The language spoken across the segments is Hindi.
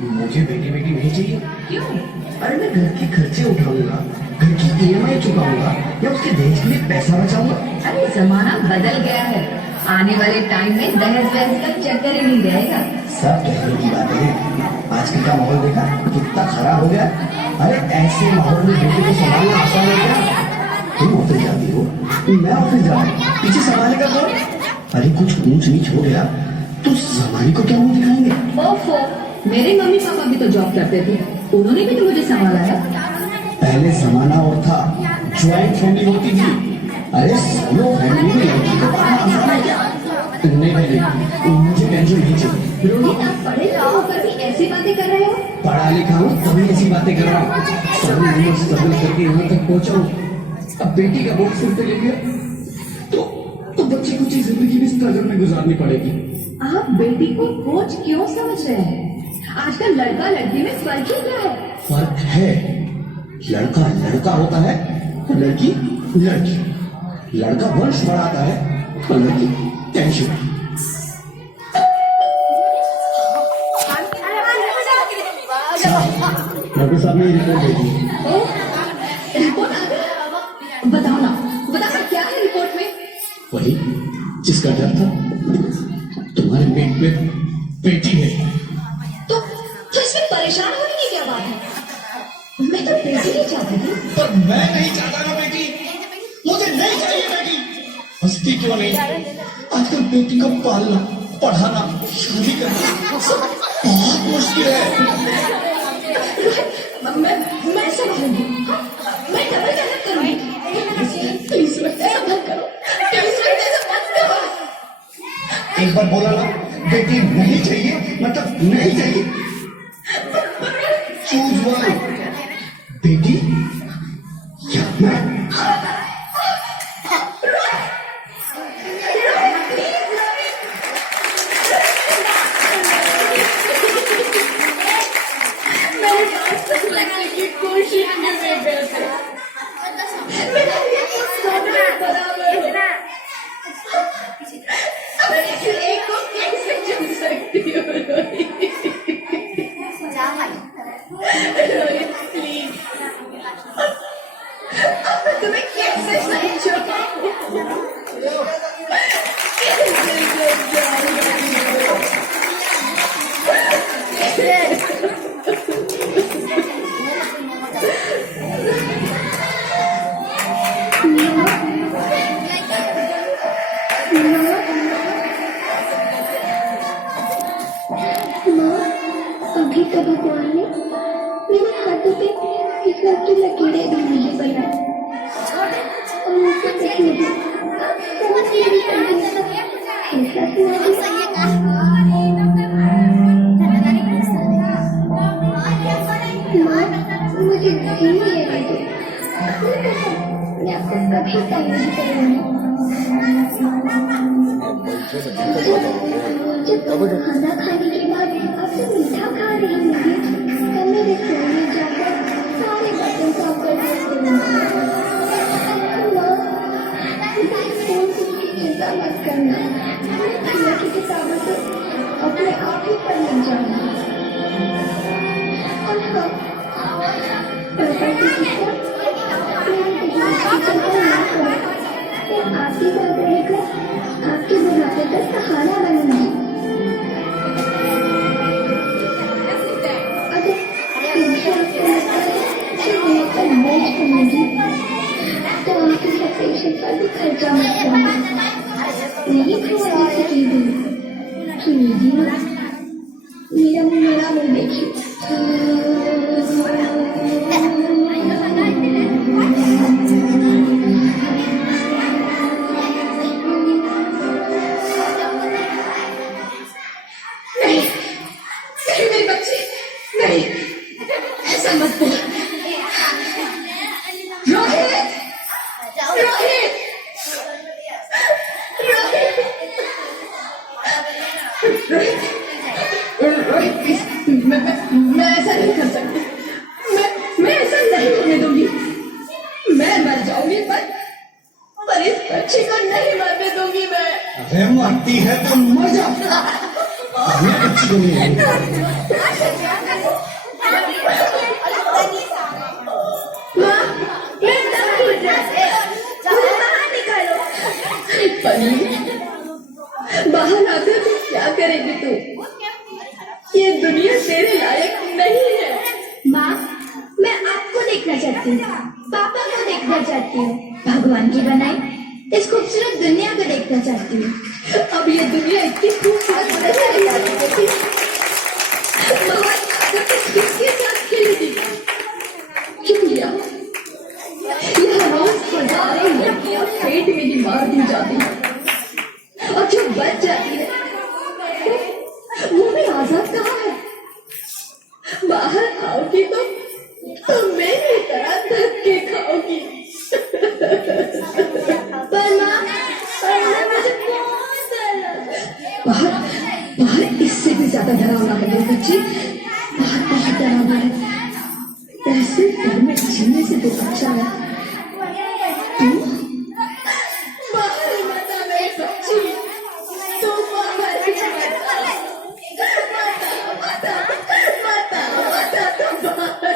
मुझे बेटी बेटी नहीं चाहिए। क्यों? अरे मैं घर के खर्चे उठाऊंगा, घर की ईएमआई चुकाऊंगा या उसके दहेज के लिए पैसा बचाऊंगा। अरे जमाना बदल गया है, आने वाले टाइम में दहेज वहेज का चक्कर ही नहीं रहेगा। सब कहने की बात है, आजकल का माहौल देखा कितना खराब हो गया। अरे ऐसे माहौल में बेटी को संभालना आसान है क्या? तुम ऑफिस जाती हो, मैं ऑफिस जा रहा हूँ, पीछे संभालेगा कौन? अरे कुछ ऊंच नीच हो गया तो जमाने को क्या मुंह दिखाएंगे? ओफो, मेरे मम्मी पापा भी तो जॉब करते थे, उन्होंने भी तो मुझे संभाला है। पहले जमाना और था, ज्वाइंट फैमिली होती थी। अरे सोलो फैमिली में लड़की को पालना आसान है क्या? नहीं नहीं नहीं, मुझे टेंशन नहीं चाहिए। रोहित, आप पढ़े लिखे होकर भी ऐसी बातें कर रहे हो? पढ़ा लिखा हूँ तभी ऐसी बातें कर रहा हूँ। स्ट्रगल करके यहाँ तक पहुँचा हूँ। अब बेटी का बोझ सिर पे ले लिया तो बच्ची कुछ जिंदगी भी स्ट्रगल में गुजारनी पड़ेगी। आप बेटी को बोझ क्यों समझ रहे हैं? आजकल लड़का लड़की में फर्क ही क्या है? फर्क है, लड़का लड़का होता है और लड़की लड़की। लड़का वंश बढ़ाता है और लड़की टेंशन। डॉक्टर साहब ने रिपोर्ट दे दी। रिपोर्ट आ गई? बताओ ना क्या है रिपोर्ट में? वही जिसका डर था, तुम्हारे पेट में बेटी है। तो इसमें परेशान होने की क्या बात है? मैं तो बेटी ही चाहती थी। पर मैं नहीं चाहता ना बेटी, मुझे नहीं चाहिए बेटी। हंसती क्यों नहीं? आजकल बेटी को पालना, पढ़ाना, शादी करना सब बहुत मुश्किल है। मैं संभालूंगी, मैं डबल मेहनत करूंगी। प्लीज ऐसा मत करो, ऐसा मत करो। एक बार बोला ना, बेटी नहीं चाहिए मतलब नहीं चाहिए। चूज वन, बेटी या मैं। मेरे पास तक लगने की कोशिश नहीं करते। मेरा ये सपना बराबर हो। अब एक को कैसे चुन सकती हो रोहित? रोहित प्लीज, अब मैं तुम्हें कैसे समझाऊं? अभी तो भगवान ने मेरे हाथों पे फिसल की लकीरें भी नहीं बनाई और मुझे देखने दी। बहुत मेरी ऐसा माँ, मुझे नहीं लेने दो। मैं आपको कभी तंग नहीं करूँगी। जब खाना खाने के बाद आपसे मीठा खा रही होंगी तब मेरे सोने जाकर सारे बर्तन साफ कर देते फोन की चिंता मत करना, मैं भैया की किताबों से अपने आप ही पर लग जाऊंगी। और हाँ, पैसा की चिंता मेरे बिजनेस की चिंता ना करें। मैं आपकी बात लेकर आपके बुढ़ापे का सहारा बनूंगी। तो आपके सेपरेशन पर भी खर्चा मत करना। नहीं खवाने की मेरी मेरा मुंह देखिए। मेरी बच्ची, नहीं, ऐसा मत बोल। रोहित, रोहित, रोहित प्लीज, मैं ऐसा नहीं कर सकती। मैं ऐसा नहीं होने दूंगी। मैं मर जाऊंगी पर इस बच्ची को नहीं मरने दूंगी मैं। अरे मरती है तो मर जा। मैं अच्छी को नहीं है। माँ, मैं तब भूल जाए। मुझे बाहर निकालो। अरे पनी, बाहर आकर तू क्या करेगी तू? ये दुनिया तेरे लायक नहीं है। माँ, मैं आपको देखना चाहती हूँ, पापा को देखना चाहती हूँ, भगवान की बनाई इस खूबसूरत दुनिया को देखना चाहती हूँ। अब ये दुनिया इतनी खूबसूरत नहीं है। बाहर आकर तू किसके साथ खेलेगी? चुड़िया, यह रोज हजारों लड़कियां पेट में ही मार दी जाती है और जो बच जाती है वो भी आजाद कहाँ है? बाहर आओगी तो मेरी तरह धक्के खाओगी। पर माँ, मुझे बहुत डर लगा। बाहर बाहर इससे भी ज्यादा डरावना है मेरे बच्चे। बाहर बहुत डरावना है। ऐसे घर में जीने से तो अच्छा है तू बाहर मत आ मेरे बच्ची। तू बाहर मत आ। तो बाहर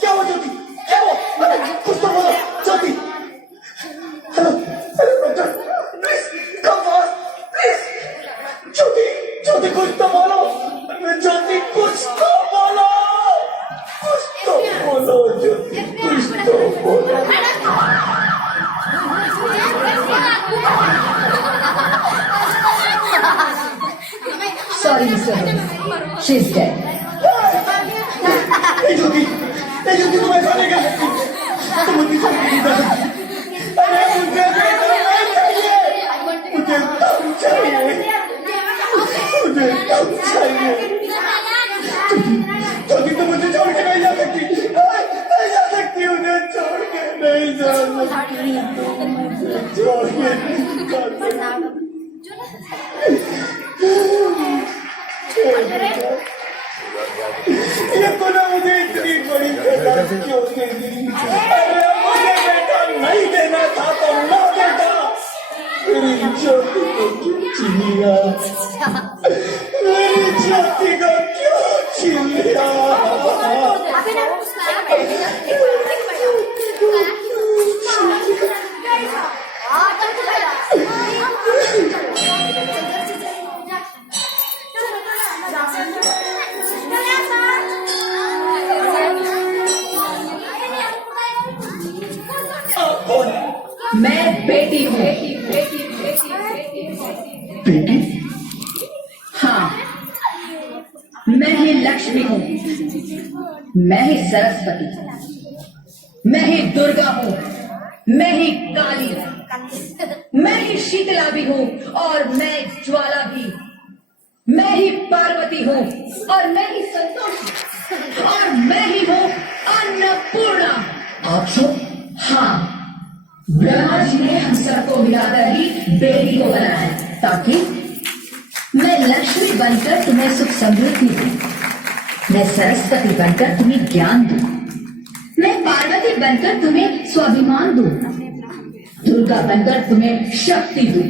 क्या हुआ ज्योति? क्या हुआ? अरे कुछ तो बोलो Jyoti. Hello hello doctor, please come on please. Jyoti Jyoti कुछ तो बोलो। ज्योति कुछ तो बोलो। कुछ तो बोलो ज्योति, कुछ तो बोलो। Sorry, Mr. She's dead. ज्योति तुम ऐसा नहीं कर सकती। तुम मुझे नहीं कर सकती। अरे मुझे बेटा चाहिए। मुझे दम चाहिए। मुझे दम चाहिए। ज्योति तुम मुझे छोड़ के नहीं जा सकती। नहीं जा सकती। मुझे छोड़ के नहीं जा सकती। मुझे छोड़ के नहीं जा सकती। ये तूने मुझे इतनी बड़ी सजा क्यों दे दी? अरे मुझे बेटा नहीं देना था तो ना देता। मेरी ज्योति को क्यों छीन लिया? मेरी ज्योति को क्यों छीन लिया? मैं बेटी हूँ। बेटी? हाँ, मैं ही लक्ष्मी हूँ। मैं ही सरस्वती। मैं ही दुर्गा हूँ। मैं ही काली। मैं ही शीतला भी हूँ और मैं ज्वाला भी। मैं ही पार्वती हूँ और मैं ही संतोषी और मैं ही हूँ अन्नपूर्णा। आप सब? हाँ, ब्रह्मा जी ने हम सबको मिलाकर ही बेटी को बनाया है, ताकि मैं लक्ष्मी बनकर तुम्हें सुख समृद्धि दूं, मैं सरस्वती बनकर तुम्हें ज्ञान दूं, मैं पार्वती बनकर तुम्हें स्वाभिमान दूं, दुर्गा बनकर तुम्हें शक्ति दूं,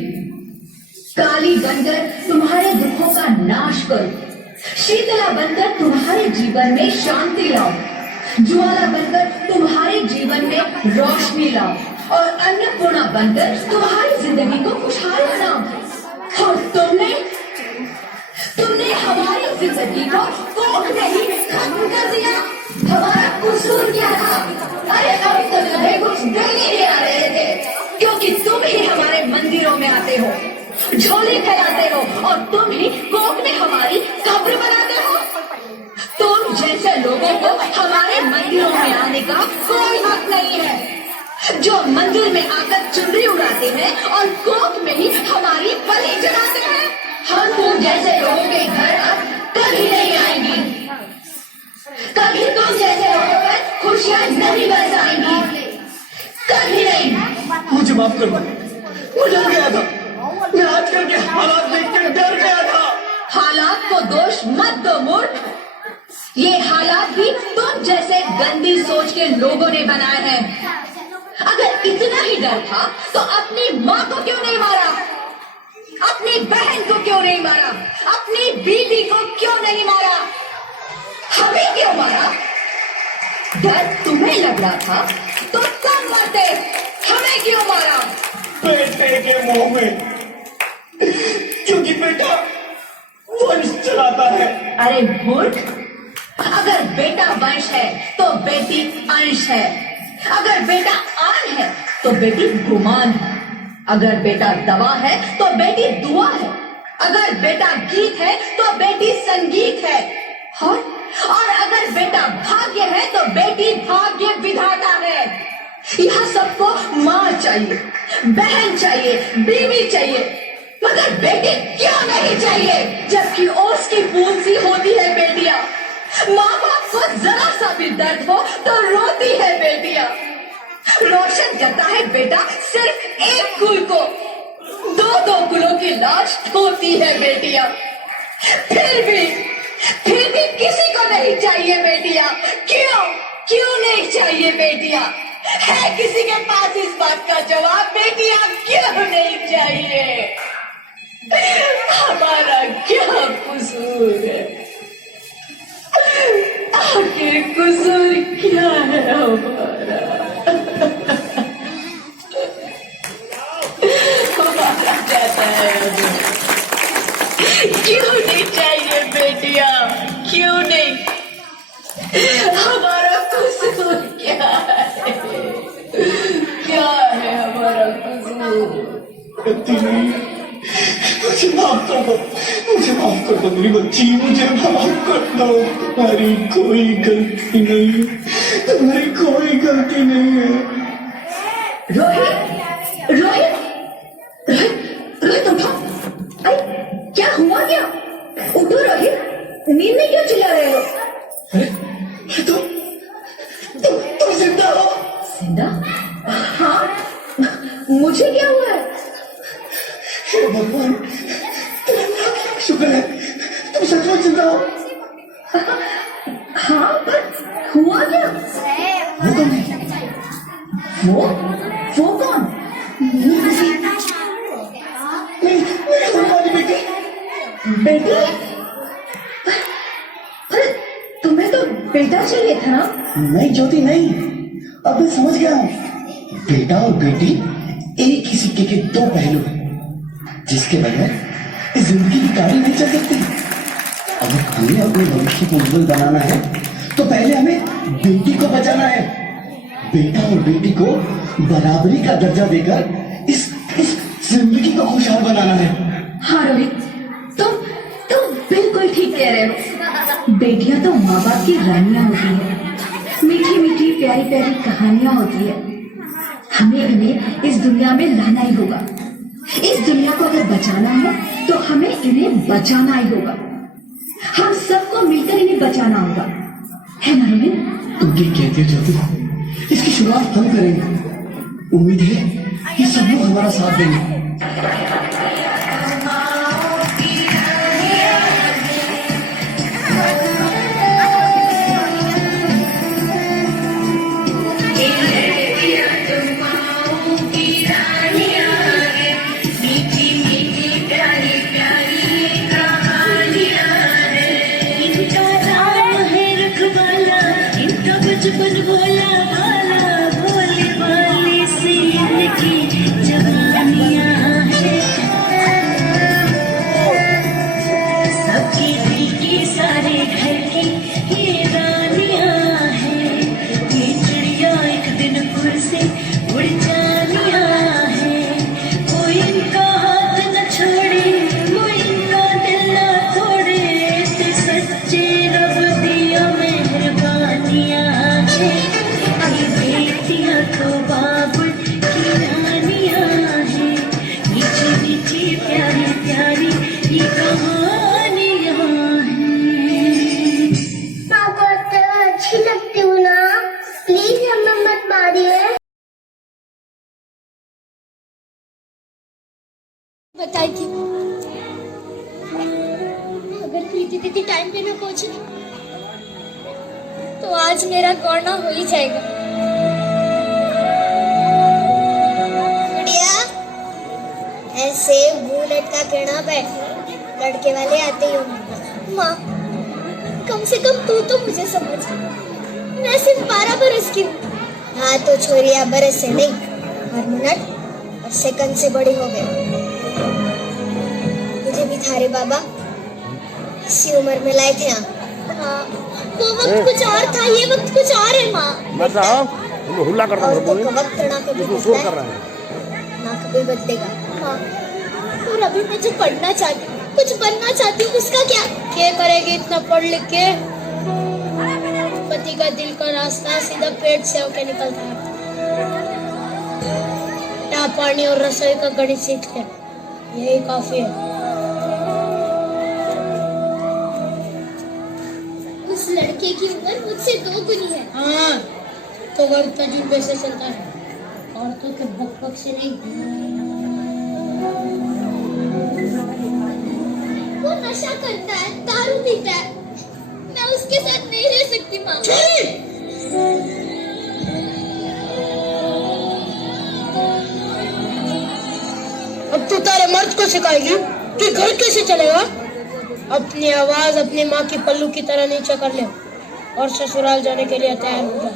काली बनकर तुम्हारे दुखों का नाश करूं, शीतला बनकर तुम्हारे जीवन में शांति लाऊं, ज्वाला बनकर तुम्हारे जीवन में रोशनी लाऊं और अन्नपूर्णा बनकर तुम्हारी जिंदगी को खुशहाल बनाऊं। और तुमने हमारी जिंदगी को कोख नहीं खत्म कर दिया। हमारा कसूर क्या था? अरे अब तो तुम्हें कुछ दिन ही आ रहे थे, क्योंकि तुम ही हमारे मंदिरों में आते हो, झोली फैलाते हो और तुम ही कोख में हमारी कब्र बनाते हो। तुम जैसे लोगों को हमारे मंदिरों में आने का कोई हक नहीं है, जो मंदिर में आकर चुनरी उड़ाते हैं और कोख में ही हमारी बलि चढ़ाते हैं। हम तुम जैसे लोगों के घर अब कभी नहीं आएंगी, कभी तुम जैसे लोगों पर खुशियां नहीं बरसाएंगी, कभी नहीं। मुझे माफ कर दो, मैं डर गया था, मैं आजकल के हालात देखकर डर गया था। हालात को दोष मत दो मूर्ख, ये हालात भी तुम जैसे गंदी सोच के लोगों ने बनाए हैं। अगर इतना ही डर था तो अपनी माँ को क्यों नहीं मारा, अपनी बहन को क्यों नहीं मारा, अपनी बीवी को क्यों नहीं मारा, हमें क्यों मारा? डर तुम्हें लग रहा था तो तुम मरते, हमें क्यों मारा? बेटे के मुंह में, क्योंकि बेटा वंश चलाता है। अरे मूर्ख, अगर बेटा वंश है तो बेटी अंश है, अगर बेटा आन है तो बेटी गुमान है, अगर बेटा दवा है तो बेटी दुआ है, अगर बेटा गीत है तो बेटी संगीत है, और अगर बेटा भाग्य है तो बेटी भाग्य विधाता है। यहाँ सबको माँ चाहिए, बहन चाहिए, बीवी चाहिए, मगर बेटी क्यों नहीं चाहिए? जबकि ओस की बूंद सी होती है बेटियां, माँ बाप को जरा सा भी दर्द हो तो रोती है बेटियां, रोशन करता है बेटा सिर्फ एक कुल को, दो कुलों की लाश ढोती है बेटियां। फिर भी किसी को नहीं चाहिए बेटियां। क्यों नहीं चाहिए बेटियां? है किसी के पास इस बात का जवाब? बेटियां क्यों नहीं चाहिए? हमारा क्या कसूर है? आखिर कसूर क्या है हमारा? जाता है क्यों नहीं चाहिए बेटियां? क्यों नहीं? हमारा कसूर क्या है? क्या है हमारा कसूर? मुझे माफ कर दो, मुझे माफ कर दो मेरी बच्ची, मुझे माफ कर दो। तुम्हारी कोई गलती नहीं, तुम्हारी कोई गलती नहीं है। रोहित, रोहित, रोहित, रोहित उठो। अरे क्या हुआ क्या? उठो रोहित, नींद में क्यों चिल्ला रहे हो? अरे तुम जिंदा हो? जिंदा? हाँ, मुझे क्या हुआ है? हे भगवान, शुक्र है तुम सचमुच जिंदा हो। हाँ, पर हुआ क्या? वो कौन है? वो कौन? मेरी होने वाली बेटी। बेटी? अरे तुम्हें तो बेटा चाहिए था ना? नहीं ज्योति नहीं, अब मैं समझ गया हूँ। बेटा और बेटी एक ही सिक्के के दो पहलू हैं, जिसके बगैर इस जिंदगी की गाड़ी नहीं चल सकती। अगर हमें अपने भविष्य को उज्जवल बनाना है तो पहले हमें बेटी को बचाना है। बेटा और बेटी को बराबरी का दर्जा देकर इस जिंदगी को खुशहाल बनाना है। हाँ रोहित, तुम बिल्कुल ठीक कह रहे हो। बेटियां तो माँ बाप की रानियां होती है, मीठी मीठी प्यारी प्यारी कहानियां होती है। हमें इन्हें इस दुनिया में लाना ही होगा। इस दुनिया को अगर बचाना है तो हमें इन्हें बचाना ही होगा। हम सबको मिलकर इन्हें बचाना होगा, है ना रोहित? तुम क्या कहते हो ज्योति? इसकी शुरुआत हम करेंगे। उम्मीद है कि सब लोग हमारा साथ देंगे। बचपन भोला भाला भोली भाली सी इनकी जवानियां हैं, सबकी दिल की सारे घर की ये रानियां हैं। ये चिड़िया एक दिन फिर से उड़ जानियां हैं। कोई इनका हाथ न छोड़े, कोई इनका दिल न तोड़े, ते सच्चे रब दिया मेहरबानियां तो बाबुल की रानियां हैं। मीठी मीठी प्यारी प्यारी ये कहानियां हैं। माँ बहुत अच्छी लगती हूँ ना, प्लीज हमें मत मारिए। बताई थी अगर प्रीति दीदी टाइम पे न पहुंची तो आज मेरा गौना हो ही जाएगा। ऐसे मुंह लटका कर ना बैठ, लड़के वाले आते ही होंगे। माँ कम से कम तू तो मुझे समझ, मैं सिर्फ 12 बरस की हूँ। हाँ तो छोरिया बरस से नहीं, हर मिनट और सेकंड से बड़ी हो गई। मुझे भी थारे बाबा इसी उम्र में लाए थे। हाँ वो वक्त कुछ और था, ये वक्त कुछ और है माँ। हुल्ला कर रहा है वक्त ना कभी कर रहा है ना कभी बदलेगा। हाँ और अभी मैं जो पढ़ना चाहती हूँ, कुछ बनना चाहती हूँ, उसका क्या करेगी इतना पढ़ लिख के? पति का दिल का रास्ता सीधा पेट से होके निकलता है। पानी और रसोई का गणित सीख ले, यही काफी है। उस लड़के की उम्र मुझसे 2 गुनी है। हाँ तो घर तजुर्बे से चलता है, औरतों के बक से नहीं। वो नशा करता है, दारू पीता है, मैं उसके साथ नहीं रह सकती माँ। अब तू तारे मर्द को सिखाएगी कि घर कैसे चलेगा? अपनी आवाज अपनी माँ की पल्लू की तरह नीचे कर ले और ससुराल जाने के लिए तैयार हो जा।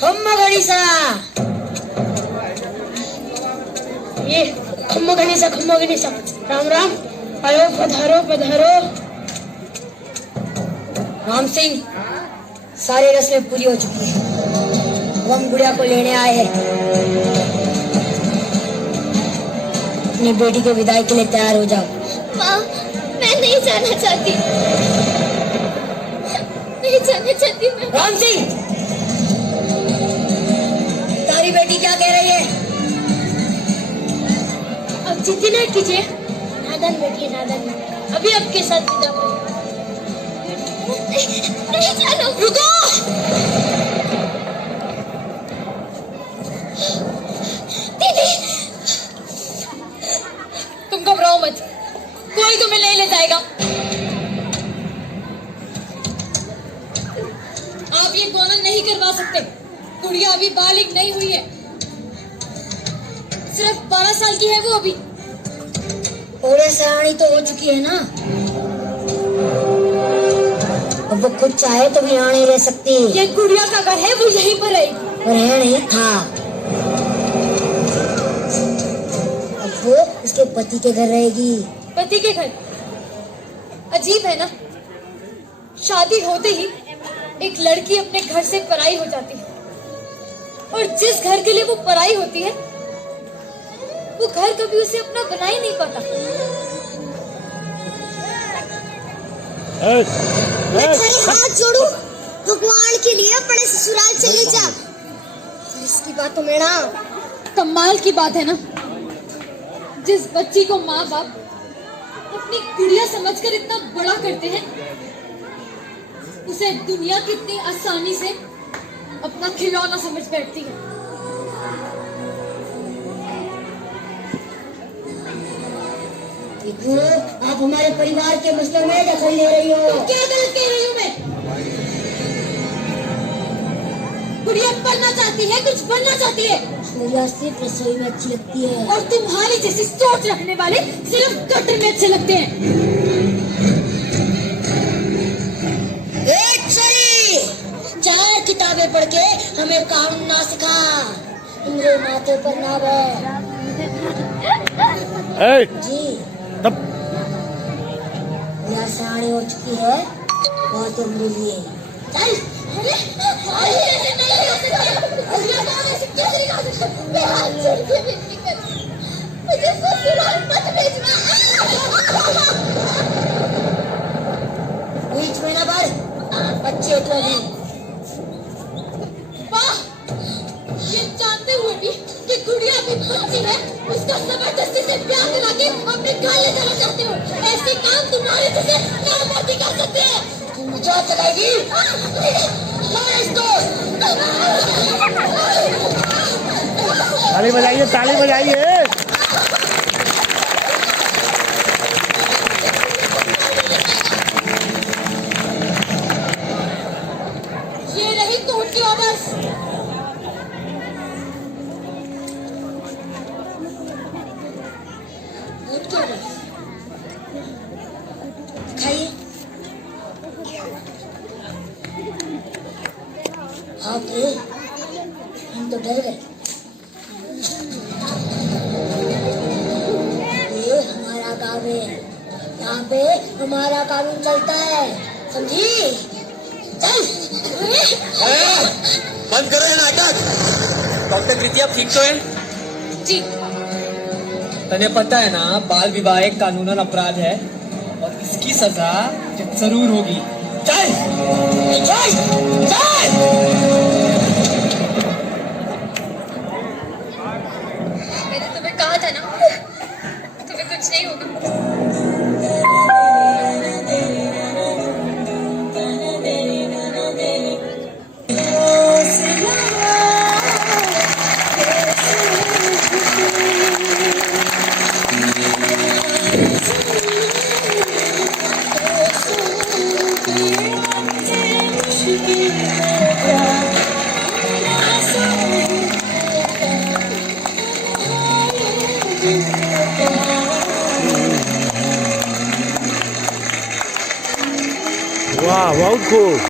खम्मा गणिसा, ये खम्मा गणिसा, राम राम, आयो पधारो पधारो। राम सिंह, सारी रस्में पूरी हो चुकी है, अब हम गुड़िया को लेने आए हैं। अपनी बेटी को विदाई के लिए तैयार हो जाओ। माँ मैं नहीं जाना चाहती, नहीं जाना चाहती मैं। राम सिंह, तारी बेटी क्या कह रही है? अब जिद्दी न कीजिए, नादान बेटी है, नादान बेटी। अभी आपके साथ विदा हो। नहीं चलो, रुको। दीदी तुम घबराओ मत, कोई तुम्हें ले जाएगा। आप ये गौना नहीं करवा सकते, गुड़िया अभी बालिग नहीं हुई है, सिर्फ 12 साल की है वो अभी। पूरे सयानी तो हो चुकी है ना, अब वो खुद चाहे तो भी यहाँ नहीं रह सकती। ये गुड़िया का घर है, वो यहीं पर है। पर है नहीं था, अब वो उसके पति के घर रहेगी। पति के घर? अजीब है ना, शादी होते ही एक लड़की अपने घर से पराई हो जाती है, और जिस घर के लिए वो पराई होती है वो घर कभी उसे अपना बना ही नहीं पाता। मैं तेरे हाथ जोड़ू, भगवान के लिए अपने ससुराल चले जा। इसकी बात तो मेरा कमाल की बात है ना, जिस बच्ची को माँ बाप अपनी गुड़िया समझकर इतना बड़ा करते हैं, उसे दुनिया कितनी आसानी से अपना खिलौना समझ बैठती है। देखो, आप हमारे परिवार के मसले में दखल ले रही हो। तो क्या गलत कह रही हूँ मैं? गुड़िया पढ़ना चाहती है, कुछ बनना चाहती है। गुड़िया सिर्फ रसोई में अच्छी लगती है। और तुम्हारी जैसी सोच रखने वाले सिर्फ कटर में अच्छे लगते हैं। एक सही 4 किताबें पढ़ के हमें कानून ना सिखा, मेरे माथे पर ना बैठ। ए, जी तब यह साड़ी हो चुकी है, बहुत उम्र लिए। चल। अरे, ऐसे नहीं हो सकता। ऐसे कैसे नहीं हो सकता? मैं हाथ जोड़ के विनती करती हूँ, मुझे ससुराल मत भेजना। बीच में ना बढ़, बच्चे को भी। वाह, ये जानते हुए भी कि गुड़िया भी बच्ची है, उसका जबरदस्ती से ब्याह करा के अपने घर ले जाना चाहते हो। ऐसे काम तुम्हारे जैसे नामर्दी कर सकते हैं। तू मजाक चलाएगी? मार इसको। ताली बजाइए, ताली बजाइए। ये रही कोर्ट की ऑर्डर्स। कोर्ट की ऑर्डर दिखाइए। आप हम तो डर गए। ये हमारा गाँव है, यहाँ पे हमारा कानून चलता है, समझी? चल। बंद करो ये नाटक। डॉक्टर कृति आप ठीक तो है? जी, तने पता है ना, बाल विवाह एक कानूनन अपराध है और इसकी सजा जरूर होगी। चल चल चल। मैंने तुम्हें कहा था ना, तुम्हें कुछ नहीं होगा। वाह, बहुत खूब।